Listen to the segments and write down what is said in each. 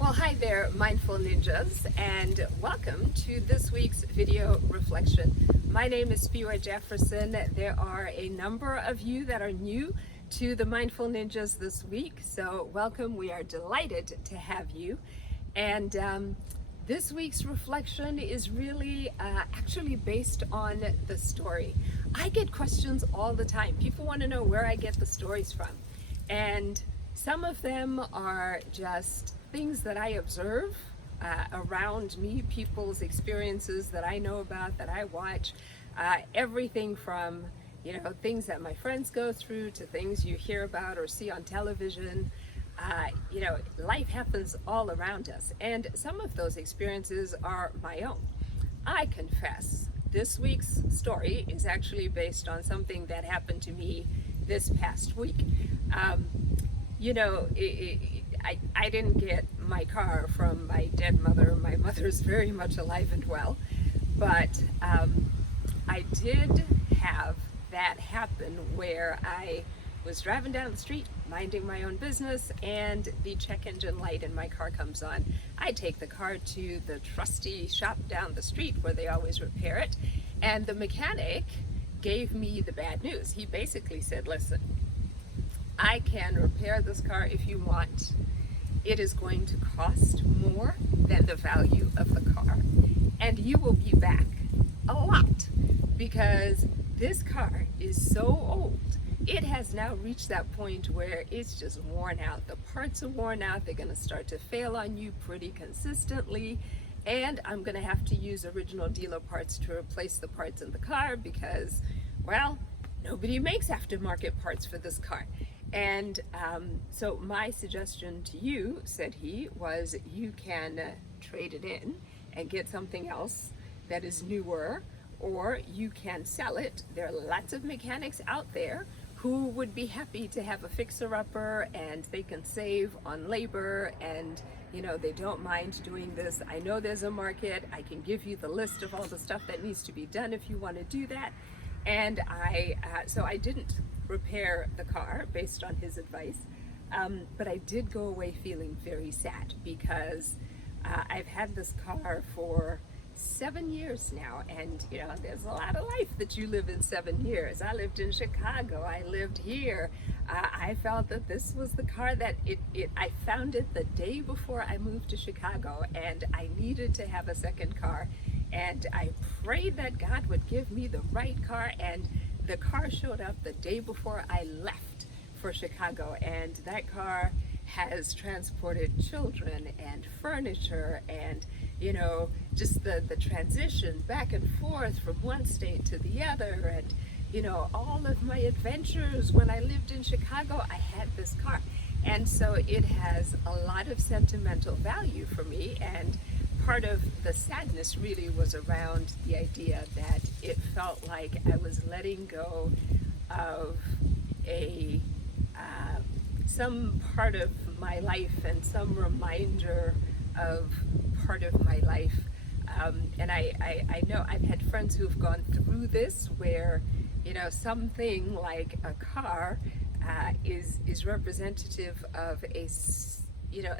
Well, hi there, Mindful Ninjas, and welcome to this week's video reflection. My name is Spiwa Jefferson. There are a number of you that are new to the Mindful Ninjas this week, so welcome. We are delighted to have you. And this week's reflection is really actually based on the story. I get questions all the time. People want to know where I get the stories from. And some of them are just things that I observe around me, people's experiences that I know about, that I watch, everything from, things that my friends go through to things you hear about or see on television. Life happens all around us, and some of those experiences are my own. I confess, this week's story is actually based on something that happened to me this past week. I didn't get my car from my dead mother. My mother's very much alive and well, but I did have that happen where I was driving down the street, minding my own business, and the check engine light in my car comes on. I take the car to the trusty shop down the street where they always repair it, and the mechanic gave me the bad news. He basically said, listen, I can repair this car if you want. It is going to cost more than the value of the car, and you will be back a lot because this car is so old. It has now reached that point where it's just worn out. The parts are worn out. They're going to start to fail on you pretty consistently, and I'm going to have to use original dealer parts to replace the parts in the car because, well, nobody makes aftermarket parts for this car. And so my suggestion to you, said he, was you can trade it in and get something else that is newer, or you can sell it. There are lots of mechanics out there who would be happy to have a fixer-upper, and they can save on labor, and they don't mind doing this. I know there's a market. I can give you the list of all the stuff that needs to be done if you want to do that. And so I didn't repair the car based on his advice, but I did go away feeling very sad because I've had this car for 7 years now, and there's a lot of life that you live in 7 years. I lived in Chicago, I lived here. I felt that this was the car that I found it the day before I moved to Chicago, and I needed to have a second car, and I prayed that God would give me the right car, and the car showed up the day before I left for Chicago, and that car has transported children and furniture and just the transition back and forth from one state to the other, and all of my adventures when I lived in Chicago, I had this car, and so it has a lot of sentimental value for me. And part of the sadness really was around the idea that it felt like I was letting go of some part of my life and some reminder of part of my life. And I know I've had friends who've gone through this where something like a car is representative of a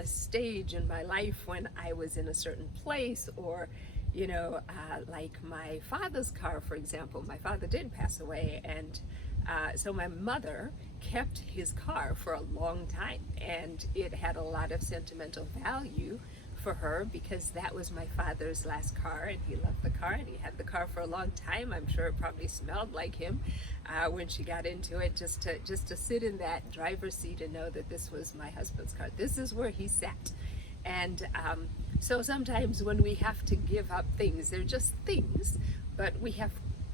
stage in my life when I was in a certain place, or like my father's car, for example. My father did pass away, and so my mother kept his car for a long time, and it had a lot of sentimental value for her because that was my father's last car, and he loved the car, and he had the car for a long time. I'm sure it probably smelled like him when she got into it, just to sit in that driver's seat and know that this was my husband's car. This is where he sat. And so sometimes when we have to give up things, they're just things, but we have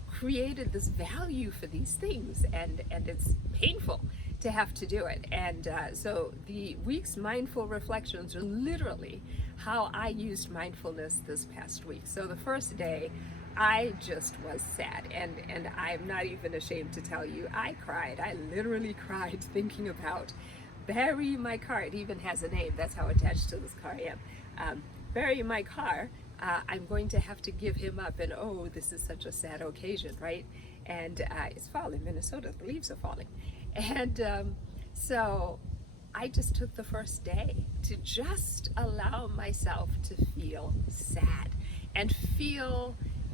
created this value for these things, and it's painful to have to do it. And so the week's mindful reflections are literally how I used mindfulness this past week. So the first day, I just was sad, and I'm not even ashamed to tell you, I cried. I literally cried thinking about Barry, my car. It even has a name. That's how attached to this car I am. Barry, my car. I'm going to have to give him up, and oh, this is such a sad occasion, right? And it's fall in Minnesota, the leaves are falling. And so I just took the first day to just allow myself to feel sad and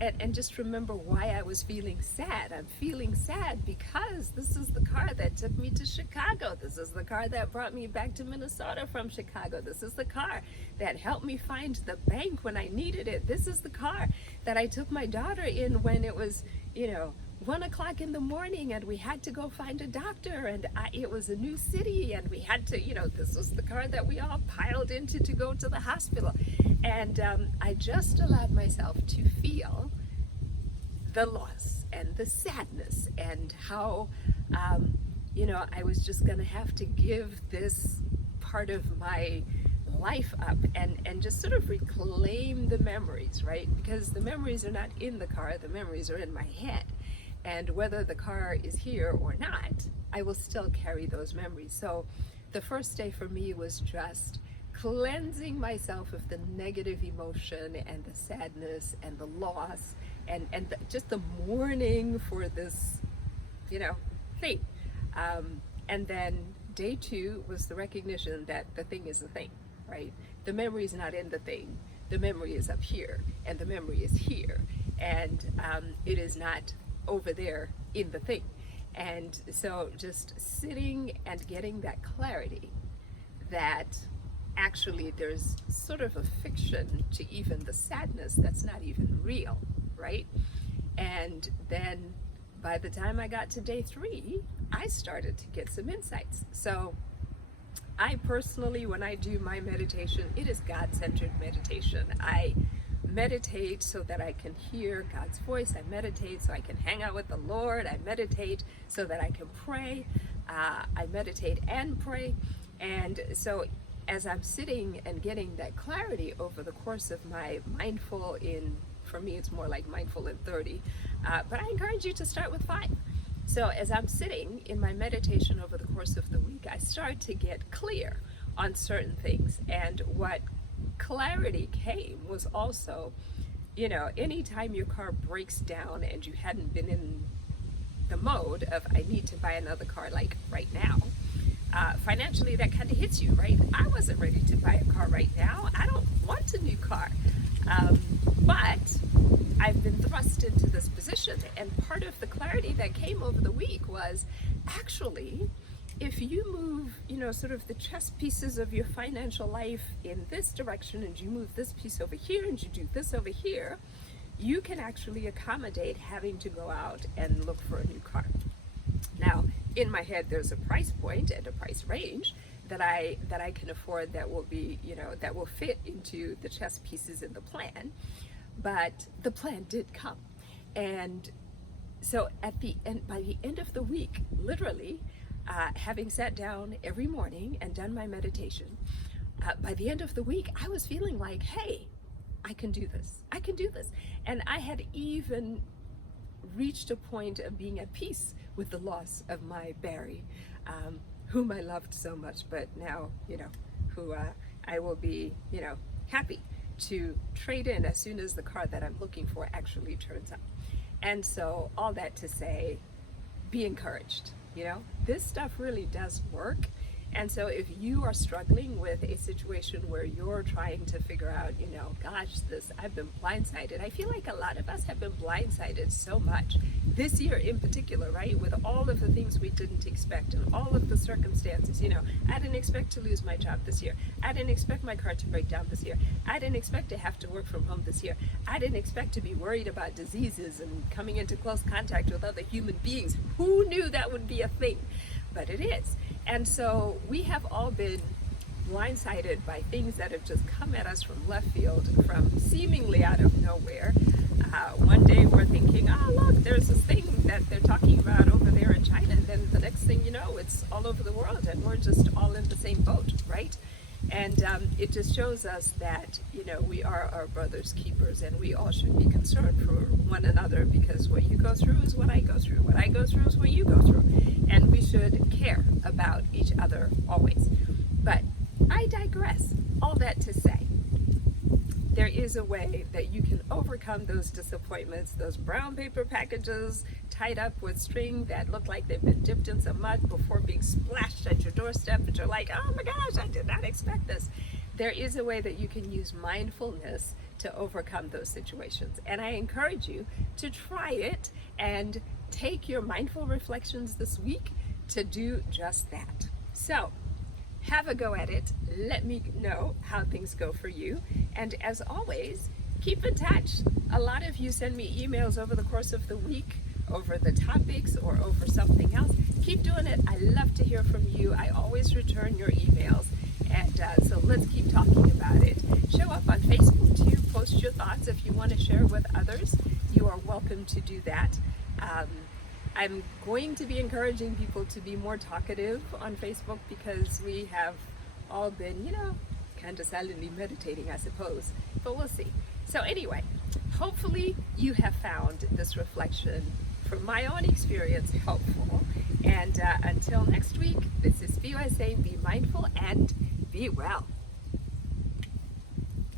and just remember why I was feeling sad. I'm feeling sad because this is the car that took me to Chicago. This is the car that brought me back to Minnesota from Chicago. This is the car that helped me find the bank when I needed it. This is the car that I took my daughter in when it was, 1 o'clock in the morning and we had to go find a doctor, and it was a new city and we had to, this was the car that we all piled into to go to the hospital. And I just allowed myself to feel the loss and the sadness and how, I was just going to have to give this part of my life up and just sort of reclaim the memories, right? Because the memories are not in the car, the memories are in my head. And whether the car is here or not, I will still carry those memories. So the first day for me was just cleansing myself of the negative emotion and the sadness and the loss and just the mourning for this, thing. And then day 2 was the recognition that the thing is the thing, right? The memory is not in the thing. The memory is up here, and the memory is here, and it is not over there in the thing. And so just sitting and getting that clarity that actually there's sort of a fiction to even the sadness that's not even real, right? And then by the time I got to day 3, I started to get some insights. So I personally, when I do my meditation, it is God-centered meditation. I meditate so that I can hear God's voice. I meditate so I can hang out with the Lord. I meditate so that I can pray. I meditate and pray. And so as I'm sitting and getting that clarity over the course of my mindful for me it's more like mindful in 30, but I encourage you to start with 5. So as I'm sitting in my meditation over the course of the week, I start to get clear on certain things. And what clarity came was also, anytime your car breaks down and you hadn't been in the mode of I need to buy another car like right now, financially that kind of hits you, right? I wasn't ready to buy a car right now. I don't want a new car. But I've been thrust into this position, and part of the clarity that came over the week was actually, if you move, sort of the chess pieces of your financial life in this direction, and you move this piece over here, and you do this over here, you can actually accommodate having to go out and look for a new car. Now, in my head, there's a price point and a price range that I can afford that will be, that will fit into the chess pieces in the plan. But the plan did come. And so by the end of the week, literally, having sat down every morning and done my meditation, by the end of the week, I was feeling like, hey, I can do this. I can do this. And I had even reached a point of being at peace with the loss of my Barry, whom I loved so much, but now, who I will be, happy to trade in as soon as the car that I'm looking for actually turns up. And so all that to say, be encouraged. This stuff really does work. And so if you are struggling with a situation where you're trying to figure out, gosh, I've been blindsided. I feel like a lot of us have been blindsided so much this year in particular, right? With all of the things we didn't expect and all of the circumstances, I didn't expect to lose my job this year. I didn't expect my car to break down this year. I didn't expect to have to work from home this year. I didn't expect to be worried about diseases and coming into close contact with other human beings. Who knew that would be a thing? But it is. And so we have all been blindsided by things that have just come at us from left field, from seemingly out of nowhere. One day we're thinking, look, there's this thing that they're talking about over there in China. And then the next thing you know, it's all over the world and we're just all in the same boat, right? And it just shows us that, we are our brother's keepers, and we all should be concerned for one another, because what you go through is what I go through. What I go through is what you go through. And we should care about each other always. But I digress. All that to say, there is a way that you can overcome those disappointments, those brown paper packages tied up with string that look like they've been dipped in some mud before being splashed at your doorstep, and you're like, oh my gosh, I did not expect this. There is a way that you can use mindfulness to overcome those situations. And I encourage you to try it and take your mindful reflections this week to do just that. So have a go at it. Let me know how things go for you. And as always, keep in touch. A lot of you send me emails over the course of the week over the topics or over something else. Keep doing it. I love to hear from you. I always return your emails. And so let's keep talking about it. Show up on Facebook too. Post your thoughts if you want to share with others. You are welcome to do that. I'm going to be encouraging people to be more talkative on Facebook because we have all been, kind of silently meditating, I suppose. But we'll see. So anyway, hopefully you have found this reflection from my own experience helpful. And until next week, this is BY saying be mindful and be well.